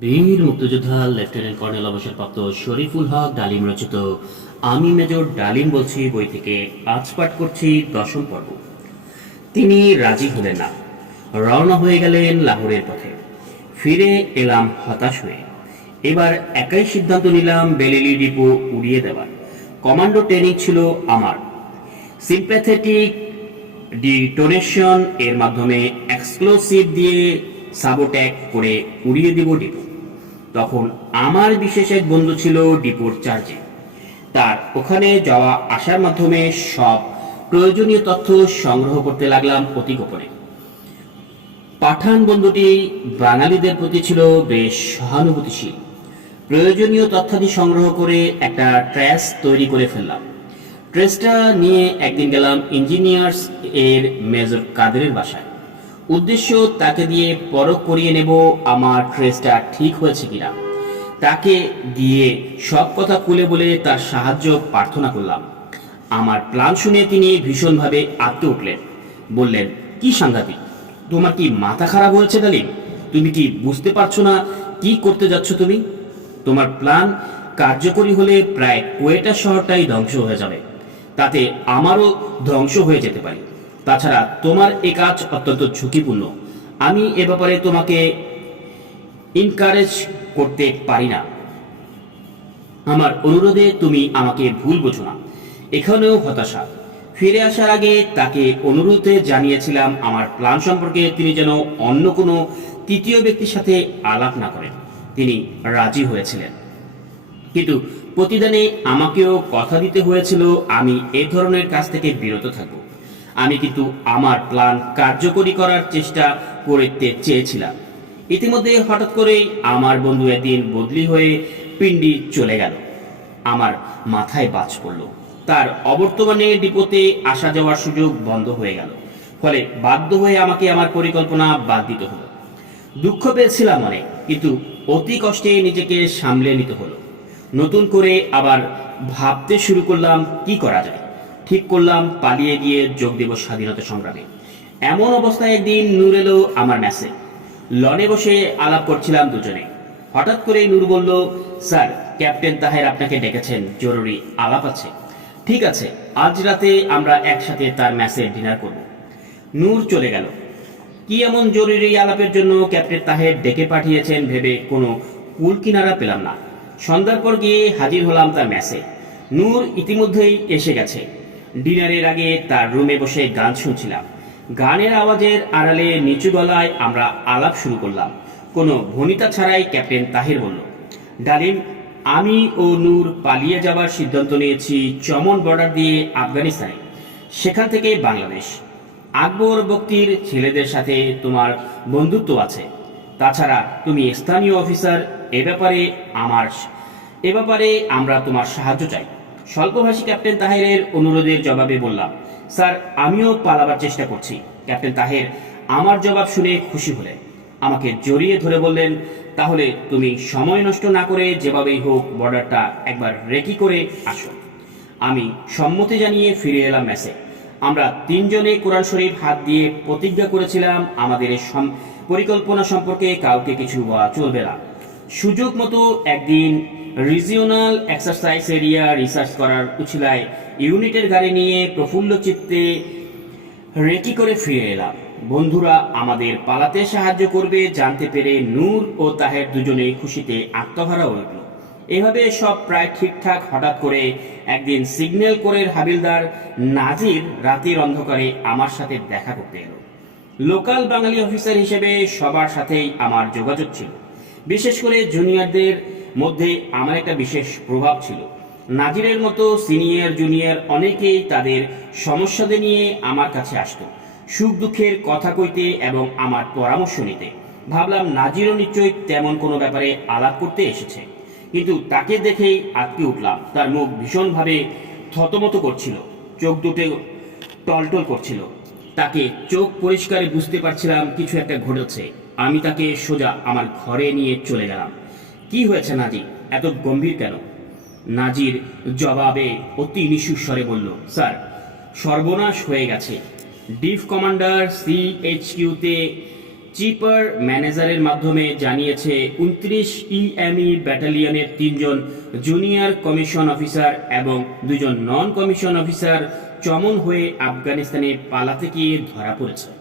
বীর মুক্তিযোদ্ধা lieutenant colonel অবসরপ্রাপ্ত শরীফুল হক ডালিম রচিত আমি মেজর ডালিম বলছি বই থেকে আজ পাঠ করছি দশম পর্ব। তিনি রাজি হলেন না। রওনা হয়ে গেলেন লাহোরের পথে। ফিরে এলাম হতাশ হয়ে। এবার একাই সিদ্ধান্ত নিলাম বেলিলি ডিপো উড়িয়ে দেওয়ার। কমান্ডো ট্রেনিং ছিল আমার। সিম্প্যাথেটিক ডিটোনেশন এর মাধ্যমে এক্সক্লোসিভ দিয়ে সাবোট্যাক করে উড়িয়ে দিব ডিপো। তখন আমার বিশেষ এক বন্ধু ছিল ডিপোর চার্জে তার ওখানে যাওয়া আসার মাধ্যমে সব প্রয়োজনীয় তথ্য সংগ্রহ করতে লাগলাম অতি গোপনে পাঠান বন্ধুটি বাঙালিদের প্রতি ছিল বেশ সহানুভূতিশীল। প্রয়োজনীয় তথ্যাদি সংগ্রহ করে একটা ট্র্যাস তৈরি করে ফেললাম। ট্রেসটা নিয়ে একদিন গেলাম ইঞ্জিনিয়ার্স এর মেজর কাদেরের বাসায়। উদ্দেশ্য তাকে দিয়ে পরখ করিয়ে নেব, আমার ট্রেসটা ঠিক হয়েছে কিনা। তাকে দিয়ে সব কথা খুলে বলে তার সাহায্য প্রার্থনা করলাম। আমার প্ল্যান শুনে তিনি ভীষণভাবে আত্মে উঠলেন। বললেন, কি সাংঘাতিক, তোমার কি মাথা খারাপ হয়েছে ডালিম? তুমি কি বুঝতে পারছ না কি করতে যাচ্ছ তুমি? তোমার প্ল্যান কার্যকরী হলে প্রায় কোয়েটা শহরটাই ধ্বংস হয়ে যাবে। তাতে আমারও ধ্বংস হয়ে যেতে পারে। তাছাড়া তোমার এ কাজ অত্যন্ত ঝুঁকিপূর্ণ। আমি এ ব্যাপারে তোমাকে ইনকারেজ করতে পারি না। আমার অনুরোধে তুমি আমাকে ভুল বোঝো না। এখানেও হতাশা। ফিরে আসার আগে তাকে অনুরোধে জানিয়েছিলাম আমার প্ল্যান সম্পর্কে তিনি যেন অন্য কোনো তৃতীয় ব্যক্তির সাথে আলাপ না করেন। তিনি রাজি হয়েছিলেন। কিন্তু প্রতিদানে আমাকেও কথা দিতে হয়েছিল, আমি এ ধরনের কাজ থেকে বিরত থাকব। আমি কিন্তু আমার প্ল্যান কার্যকরী করার চেষ্টা করতে চেয়েছিলাম। ইতিমধ্যে হঠাৎ করেই আমার বন্ধু একদিন বদলি হয়ে পিন্ডি চলে গেল। আমার মাথায় বাজ পড়ল। তার অবর্তমানে ডিপোতে আসা যাওয়ার সুযোগ বন্ধ হয়ে গেল। ফলে বাধ্য হয়ে আমাকে আমার পরিকল্পনা বাদ দিতে হলো। দুঃখ পেয়েছিলাম অনেক, কিন্তু অতি কষ্টে নিজেকে সামলে নিতে হলো। নতুন করে আবার ভাবতে শুরু করলাম, কি করা যায়? ঠিক করলাম, পালিয়ে গিয়ে যোগ দেব স্বাধীনতা সংগ্রামে। এমন অবস্থায় একদিন নূর এলো আমার ম্যাসে লনে বসে আলাপ করছিলাম দুজনে। হঠাৎ করে নূর বলল, স্যার, ক্যাপ্টেন তাহের আপনাকে ডেকেছেন, জরুরি আলাপ আছে। ঠিক আছে, আজ রাতে আমরা একসাথে তার ম্যাসে ডিনার করব। নূর চলে গেল। কি এমন জরুরি আলাপের জন্য ক্যাপ্টেন তাহের ডেকে পাঠিয়েছেন ভেবে কোনো কুল কিনারা পেলাম না। সন্ধ্যার পর গিয়ে হাজির হলাম তার ম্যাসে নূর ইতিমধ্যেই এসে গেছে। ডিনারের আগে তার রুমে বসে গান শুনছিলাম। গানের আওয়াজের আড়ালে নিচু গলায় আমরা আলাপ শুরু করলাম। কোনো ভনিতা ছাড়াই ক্যাপ্টেন তাহির বলল, ডালিম, আমি ও নূর পালিয়ে যাওয়ার সিদ্ধান্ত নিয়েছি চমন বর্ডার দিয়ে আফগানিস্তানে। সেখান থেকে বাংলাদেশ। আকবর বক্তির ছেলেদের সাথে তোমার বন্ধুত্ব আছে। তাছাড়া তুমি স্থানীয় অফিসার, এ ব্যাপারে আমার, এ ব্যাপারে আমরা তোমার সাহায্য চাই। স্বল্পভাষী ক্যাপ্টেন তাহেরের অনুরোধের জবাবে বললাম, স্যার, আমিও পালাবার চেষ্টা করছি। ক্যাপ্টেন তাহের আমার জবাব শুনে খুশি হলেন। আমাকে জড়িয়ে ধরে বললেন, তাহলে তুমি সময় নষ্ট না করে যেভাবেই হোক বর্ডারটা একবার রেকি করে আসো। আমি সম্মতি জানিয়ে ফিরে এলাম ম্যাসে আমরা তিনজনে কোরআন শরীফ হাত দিয়ে প্রতিজ্ঞা করেছিলাম, আমাদের পরিকল্পনা সম্পর্কে কাউকে কিছু বলা চলবে না। সুযোগ মতো একদিন রিজিওনাল এক্সারসাইজ এরিয়া রিসার্চ করার উছিলায় ইউনিটের গাড়ি নিয়ে প্রফুল্ল চিত্তে রেকি করে ফিরে এলাম। বন্ধুরা, আমাদের পালাতে সাহায্য করবে, জানতে পেরে নূর ও তাহের দুজনে খুশিতে আত্মহারা উঠল এভাবে সব প্রায় ঠিকঠাক হঠাৎ করে একদিন সিগন্যাল কোরের হাবিলদার নাজির রাতের অন্ধকারে আমার সাথে দেখা করতে এলো। লোকাল বাঙালি অফিসার হিসেবে সবার সাথেই আমার যোগাযোগ ছিল। বিশেষ করে জুনিয়রদের মধ্যে আমার একটা বিশেষ প্রভাব ছিল। নাজিরের মতো সিনিয়র জুনিয়র অনেকেই তাদের সমস্যাদের নিয়ে আমার কাছে আসতো। সুখ দুঃখের কথা কইতে এবং আমার পরামর্শ নিতে। ভাবলাম নাজিরও নিশ্চয়ই তেমন কোনো ব্যাপারে আলাপ করতে এসেছে। কিন্তু তাকে দেখেই আটকে উঠলাম। তার মুখ ভীষণভাবে থতমত করছিল। চোখ দুটো টলটল করছিল। তাকে চোখ পরিষ্কারে বুঝতে পারছিলাম কিছু একটা ঘটেছে। আমি তাকে সোজা আমার ঘরে নিয়ে চলে গেলাম। কি হয়েছে নাজি এত গম্ভীর কেন? নাজির জবাবে অতি নিশু স্বরে বলল, স্যার, সর্বনাশ হয়ে গেছে। ডিফ কমান্ডার সি এইচ সিএইচকিউতে চিপার ম্যানেজারের মাধ্যমে জানিয়েছে, উনত্রিশ ইএমই ব্যাটালিয়নের তিনজন জুনিয়র কমিশন অফিসার এবং দুজন নন কমিশন অফিসার চমন হয়ে আফগানিস্তানে পালাতে গিয়ে ধরা পড়েছে।